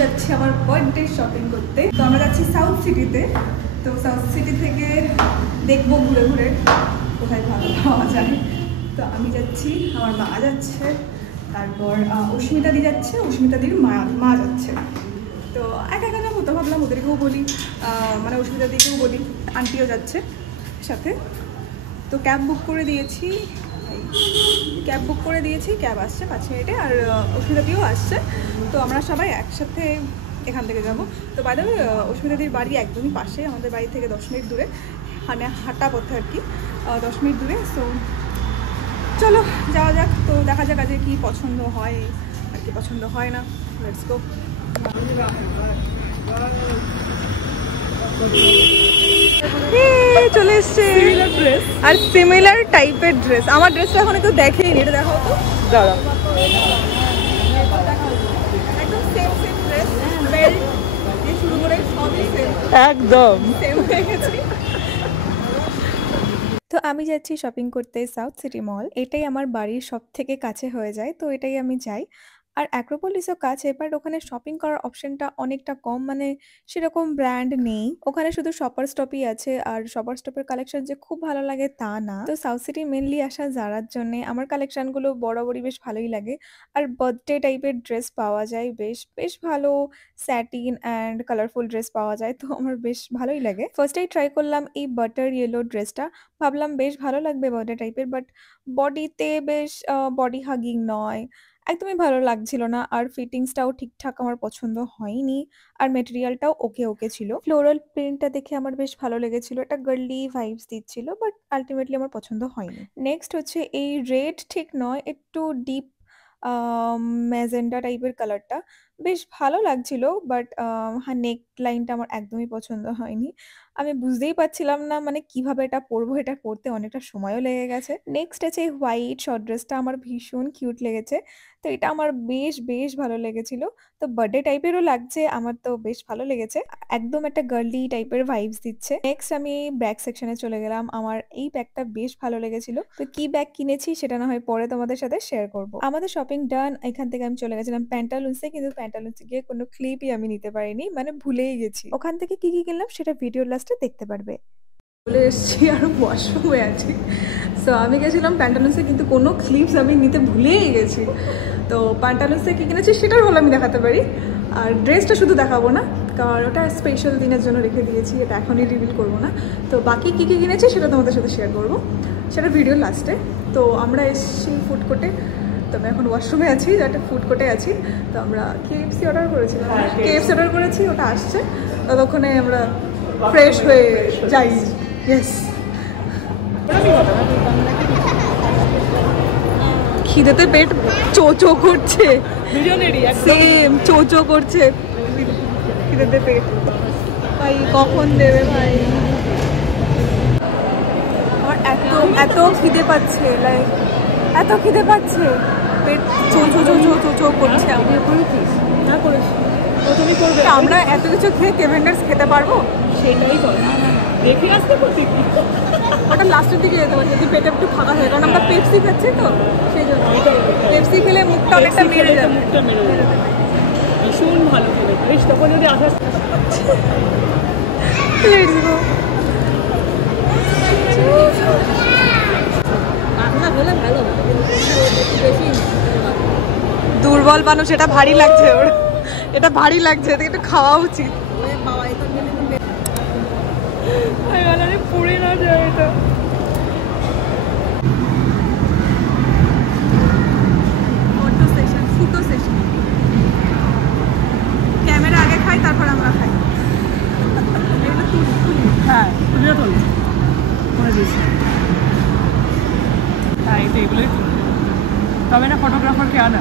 যাচ্ছি আমার birthday shopping করতে। তো আমরা যাচ্ছি সাউথ সিটিতে। তো সাউথ সিটি থেকে দেখবো ঘুরে ঘুরে কোথায় ভালো পাওয়া যায়। তো আমি যাচ্ছি, আমার মা যাচ্ছে, তারপর অস্মিতাদি যাচ্ছে, অস্মিতাদির মা যাচ্ছে। তো একা একা যাবো, তো ভাবলাম ওদেরকেও বলি, মানে অস্মিতাদিকেও বলি, আন্টিও যাচ্ছে সাথে। তো ক্যাব বুক করে দিয়েছি, ক্যাব আসছে 5 মিনিটে, আর অস্মিতাদিও আসছে। তো আমরা সবাই একসাথে এখান থেকে যাব। তো বাইরে অস্মিতাদির বাড়ি একদমই পাশে, আমাদের বাড়ি থেকে 10 মিনিট দূরে, মানে হাঁটা পথে আর কি 10 মিনিট দূরে। সো চলো যাওয়া যাক। তো দেখা যাক আজকে কি পছন্দ হয় আর কি পছন্দ হয় না। Let's go. চলে এসছে ড্রেস, আর সিমিলার টাইপের ড্রেস। আমার ড্রেসটা এখন একটু দেখেই নি, এটা দেখাও তো দাঁড়া। একদম সেম ড্রেস, বেল্ট দিয়ে শুরু করে সবই সেম, একদম সেম হয়ে গেছে। তো আমি যাচ্ছি শপিং করতে সাউথ সিটি মল। এটাই আমার বাড়ির সব থেকে কাছে হয়ে যায়, তো এটাই আমি যাই। আর অ্যাক্রোপলিসও কাছে, বাট ওখানে শপিং করার অপশনটা অনেকটা কম, মানে সেরকম ব্র্যান্ড নেই ওখানে, শুধু শপার স্টপই আছে। আর শপার স্টপের কালেকশন যে খুব ভালো লাগে তা না। তো সাউথ সিটি মেনলি আসা জারার জন্য আমার কালেকশনগুলো বরাবরই বেশ ভালোই লাগে। আর বার্থডে টাইপের ড্রেস পাওয়া যায়, বেশ বেশ ভালো স্যাটিন অ্যান্ড কালারফুল ড্রেস পাওয়া যায়, তো আমার বেশ ভালোই লাগে। ফার্স্টেই ট্রাই করলাম এই বাটার ইয়েলো ড্রেসটা, ভাবলাম বেশ ভালো লাগবে বার্থডে টাইপের, বাট বডিতে বেশ বডি হাগিং নয়, একদমই ভালো লাগছিল না। আর ফিটিংসটাও ঠিকঠাক আমার পছন্দ হয়নি। আর মেটেরিয়ালটাও ওকে ওকে ছিল। ফ্লোরাল প্রিন্টটা দেখে আমার বেশ ভালো লেগেছিল, একটা গার্লি ভাইবস দিচ্ছিল, বাট আলটিমেটলি আমার পছন্দ হয়নি। নেক্সট হচ্ছে এই রেড ঠিক নয়, একটু ডিপ ম্যাজেন্ডা টাইপের কালারটা বেশ ভালো লাগছিল, বাট হ্যাঁ, নেক লাইনটা আমার একদমই পছন্দ হয়নি। আমি বুঝতেই পারছিলাম না মানে কিভাবে এটা পরবো, এটা পরতে অনেকটা সময়ও লেগে গেছে। নেক্সট আছে এই হোয়াইট শর্ট ড্রেসটা, আমার ভীষণ কিউট লেগেছে, তো এটা আমার বেশ বেশ ভালো লেগেছিল। তো বার্থডে টাইপেরও লাগছে, আমার তো বেশ ভালো লেগেছে, একদম একটা গার্লি টাইপের ভাইবস দিচ্ছে। নেক্সট আমি ব্যাগ সেকশনে চলে গেলাম, আমার এই ব্যাগটা বেশ ভালো লেগেছিল। তো কি ব্যাগ কিনেছি সেটা না হয় পরে তোমাদের সাথে শেয়ার করব। আমাদের শপিং ডান, এখান থেকে আমি চলে গেছিলাম প্যান্টালুন্সে, কিন্তু প্যান্টালুন্সে গিয়ে কোনো ক্লিপই আমি নিতে পারিনি, মানে ভুলেই গেছি। ওখান থেকে কি কি কিনলাম সেটা ভিডিওর লাস্টে দেখতে পারবে। চলে এসেছি আর ওয়াশরুমে আছি। সো আমি গেছিলাম প্যান্টালুন্সে, কিন্তু কোনো ক্লিপস আমি নিতে ভুলেই গেছি। তো প্যান্টালুন্সে কী কিনেছি সেটার হলো আমি দেখাতে পারি, আর ড্রেসটা শুধু দেখাবো না, কারণ ওটা স্পেশাল দিনের জন্য রেখে দিয়েছি, এটা এখনই রিভিল করবো না। তো বাকি কী কী কিনেছি সেটা তোমাদের সাথে শেয়ার করবো, সেটা ভিডিওর লাস্টে। তো আমরা এসেছি ফুড কোর্টে, তো আমি এখন ওয়াশরুমে আছি, একটা ফুড কোর্টে আছি। তো আমরা কেএফসি অর্ডার করেছিলাম, কেএফসি অর্ডার করেছি, ওটা আসছে, ততক্ষণে আমরা ফ্রেশ হয়ে যাই। ইয়েস, খিদেতে পেট চোচো করছে, সেম চোচো করছে খিদেতে পেট। ভাই কখন দেবে ভাই, আমার এত এত খিদে পাচ্ছে, লাইক এত খিদে পাচ্ছে, পেট চোচো চোচো চোচো করছে। আমি না করেছি, আমরা এত কিছু খেয়ে কেভেন্ডার্স খেতে পারবো? সেটাই তো দেখে আসতে পারছি, ওটা লাস্টের দিকে যেতে পারছি যদি পেটে একটু ফাঁকা হয়, কারণ আমরা পেপসি খাচ্ছি, তো সেই জন্য পেপসি খেলে মুখটা অনেকটা মেরে যাবে, মুখটা মেরে যাবে। ভীষণ ভালো খেলে বেশ, তখন যদি আসার লেটস গো। হলে ভালো, দুর্বল মানুষ, এটা ভারী লাগছে ওর, এটা ভারী লাগছে, এটাকে একটু খাওয়া উচিত। পুড়ে না যায় এটা। Photo session, photo session, camera আগে খাই তারপর আমরা খাই। হ্যাঁ তুলিও তুলি করে দিস, হ্যাঁ এটা এগুলোই তুলি, তবে না ফটোগ্রাফারকে আনা।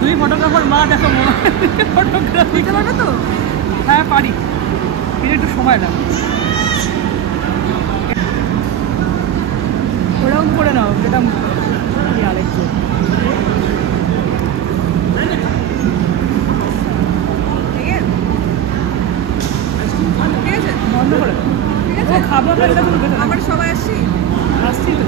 তুমি ফটোগ্রাফার মা, দেখো ফটোগ্রাফি পারবে তো? হ্যাঁ পারি, কিন্তু একটু সময় লাগবে। ওরকম করে নাও যেটা আরেকটু বন্ধ করে খাবার আমার সবাই আসছি আসছি তো।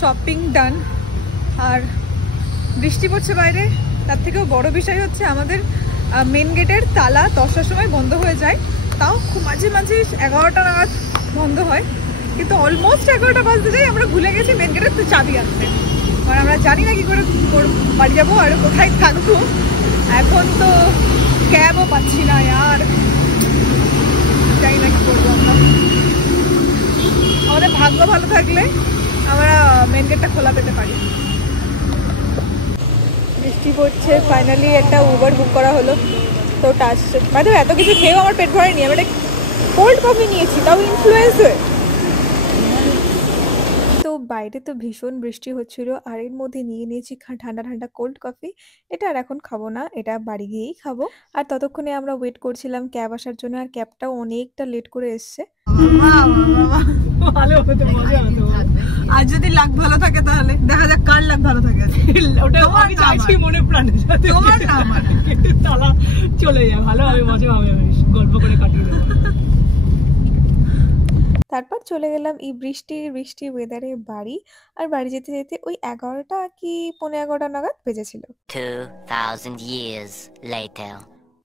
শপিং ডান, আর বৃষ্টি পড়ছে বাইরে। তার থেকেও বড় বিষয় হচ্ছে আমাদের মেন গেটের তালা 10টার সময় বন্ধ হয়ে যায়, তাও খুব মাঝে মাঝে 11টা নাগাদ বন্ধ হয়, কিন্তু অলমোস্ট 11টা বাজতে যাই আমরা ভুলে গেছি মেন গেটের তো চাবি আছে। আর আমরা জানি না কি করে বাড়ি যাবো আর কোথায় থাকবো। এখন তো ক্যাবও পাচ্ছি না, আর জানি না কি করবো আমরা। আমাদের ভাগ্য ভালো থাকলে আমরা মেন গেটটা খোলা পেতে পারি। বৃষ্টি পড়ছে, ফাইনালি একটা উবার বুক করা হলো। তো আসছে মানে এত কিছু খেয়েও আমার পেট ভরেনি, আমি একটা কোল্ড কফি নিয়েছি, তাও ইনফ্লুয়েন্স হয়ে। তো বাইরে তো ভীষণ বৃষ্টি হচ্ছিল, আর এর মধ্যে নিয়ে নিয়েছি ঠান্ডা ঠান্ডা কোল্ড কফি। এটা আর এখন খাবো না, এটা বাড়ি গিয়েই খাবো। আর ততক্ষণে আমরা ওয়েট করছিলাম ক্যাব আসার জন্য, আর ক্যাবটাও অনেকটা লেট করে এসছে। ভালো হতো, মজা হতো। আর যদি লাক ভালো থাকে তাহলে দেখা যাক কার লাক ভালো থাকে। ওটা আমি চাইছি মনে প্রাণে, তোমার না আমার। তালা চলে যায়, ভালো হবে, মজা হবে, গল্প করে কাটিয়ে দেবো। তারপর চলে গেলাম এই বৃষ্টি ওয়েদারে বাড়ি। আর বাড়ি যেতে যেতে ওই 11টা কি 11:15 নাগাদ বেজেছিল। 2000 years later.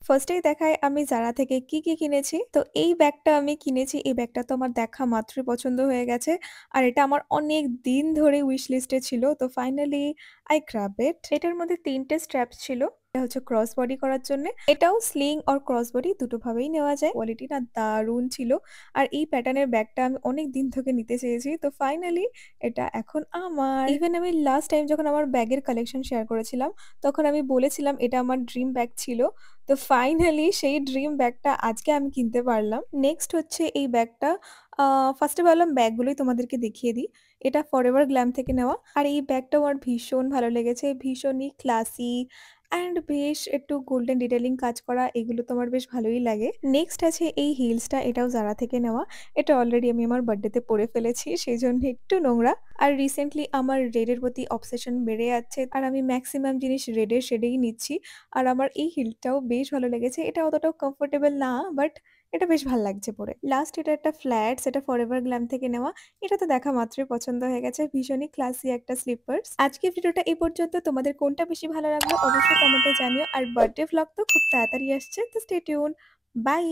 ফার্স্টেই দেখায় আমি জারা থেকে কি কি কিনেছি। তো এই ব্যাগটা আমি কিনেছি, এই ব্যাগটা তো আমার দেখা মাত্রই পছন্দ হয়ে গেছে, আর এটা আমার অনেক দিন ধরে উইশ লিস্টে ছিল। তো ফাইনালি আই গ্র্যাব ইট। এটার মধ্যে 3টে স্ট্র্যাপস ছিল, এটা হচ্ছে ক্রস বডি করার জন্য। এটাও স্লিং আর ক্রস বডি দুটো ভাবেই নেওয়া যায়। কোয়ালিটিটা দারুণ ছিল, আর এই প্যাটার্নের ব্যাগটা আমি অনেক দিন থেকে নিতে চেয়েছি। তো ফাইনালি এটা এখন আমার। ইভেন আমি লাস্ট টাইম যখন আমার ব্যাগের কালেকশন শেয়ার করেছিলাম, তখন আমি বলেছিলাম এটা আমার ড্রিম ব্যাগ ছিল। তো ফাইনালি সেই ড্রিম ব্যাগটা আজকে আমি কিনতে পারলাম। নেক্সট হচ্ছে এই ব্যাগটা। ফার্স্টে ভাবলাম ব্যাগগুলোই তোমাদেরকে দেখিয়ে দিই। এটা ফরএভার গ্ল্যাম থেকে নেওয়া, আর এই ব্যাগটা আমার ভীষণ ভালো লেগেছে, ভীষণই ক্লাসি অ্যান্ড বেশ একটু গোল্ডেন ডিটেলিং কাজ করা, এগুলো তো আমার বেশ ভালোই লাগে। নেক্সট আছে এই হিলসটা, এটাও জারা থেকে নেওয়া। এটা অলরেডি আমি আমার বার্থডেতে পরে ফেলেছি, সেই জন্য একটু নোংরা। আর রিসেন্টলি আমার রেডের প্রতি অবসেশন বেড়ে যাচ্ছে, আর আমি ম্যাক্সিমাম জিনিস রেডের শেডেই নিচ্ছি। আর আমার এই হিলটাও বেশ ভালো লেগেছে, এটা অতটাও কমফোর্টেবল না, বাট এটা বেশ ভালো লাগছে পরে। লাস্ট এটা একটা ফ্ল্যাট, সেটা ফরএভার গ্ল্যাম থেকে নেওয়া। এটা তো দেখা মাত্রই পছন্দ হয়ে গেছে, ভীষণই ক্লাসি একটা স্লিপার্স। আজকের ভিডিওটা এই পর্যন্ত। তোমাদের কোনটা বেশি ভালো লাগলো অবশ্যই কমেন্টে জানিও। আর বার্থডে ভ্লগ তো খুব তাড়াতাড়ি আসছে, তো স্টে টিউন। বাই।